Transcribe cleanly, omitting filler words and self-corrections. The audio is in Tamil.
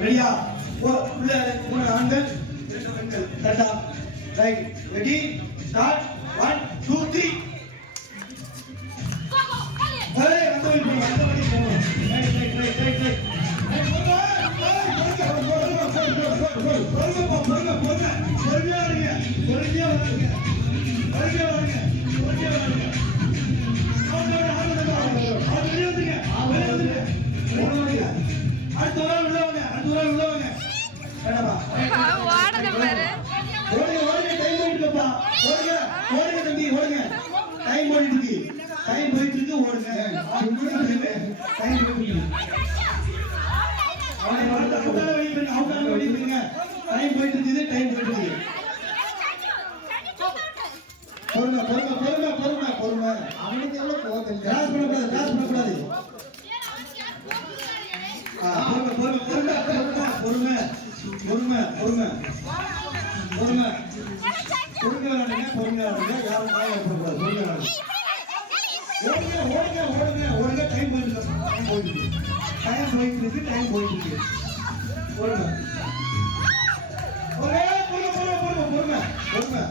ரெடியா? உள்ள 3 ஆண்கள் 2 பெண்கள். கரெக்டா? ரைட். Ready start. 1 2 3. ஏய் அந்த வழி போங்க, அந்த வழி போங்க. Right right right right right. பொறுமையா இருங்க. பொறுமையா வாங்க. பொறுமையா வாங்க. பொறுமையா வாங்க. அடுத்த வாரம் உள்ளவங்க. அடுத்த வாரம் உள்ளவங்க. வேணாமா? ஓடுங்க பாரு. ஓடுங்க ஓடுங்க. டைம் போயிட்டு இருக்குப்பா. ஓடுங்க ஓடுங்க தம்பி ஓடுங்க. டைம் போயிட்டு இருக்கு. டைம் போயிட்டு இருக்கு. ஓடுங்க. டைம் போயிட்டு இருக்கு. அவனை அவுட்டான வழி பண்ணுங்க. அவுட்டான வழி பண்ணுங்க. டைம் போயிட்டு இருக்குது. டைம் போயிட்டு இருக்கு. பொறுமை பொறுமை பொறுமை பொறுமை பொறுமை. அவனுக்கு எவ்வளவு கோவம். கிராஸ் பண்ணக்கூடாது. கிராஸ் பண்ணக்கூடாது. பொறுமை பொறுமை பொறுமை பொறுமை பொறுமை பொறுமை பொறுமை பொறுமை விளையாடுங்க. பொறுமை விளையாடுங்க. யாரும் காயம் போடக்கூடாது. பொறுமை விளையாடுங்க. ஓடுங்க ஓடுங்க ஓடுங்க ஓடுங்க. டைம் போயிட்டு இருக்கு. டைம் போயிட்டு இருக்கு. டைம் போயிட்டு இருக்கு. டைம் போயிட்டு இருக்கு. ஓடுங்க. பொறுமை பொறுமை பொறுமை பொறுமை பொறுமை.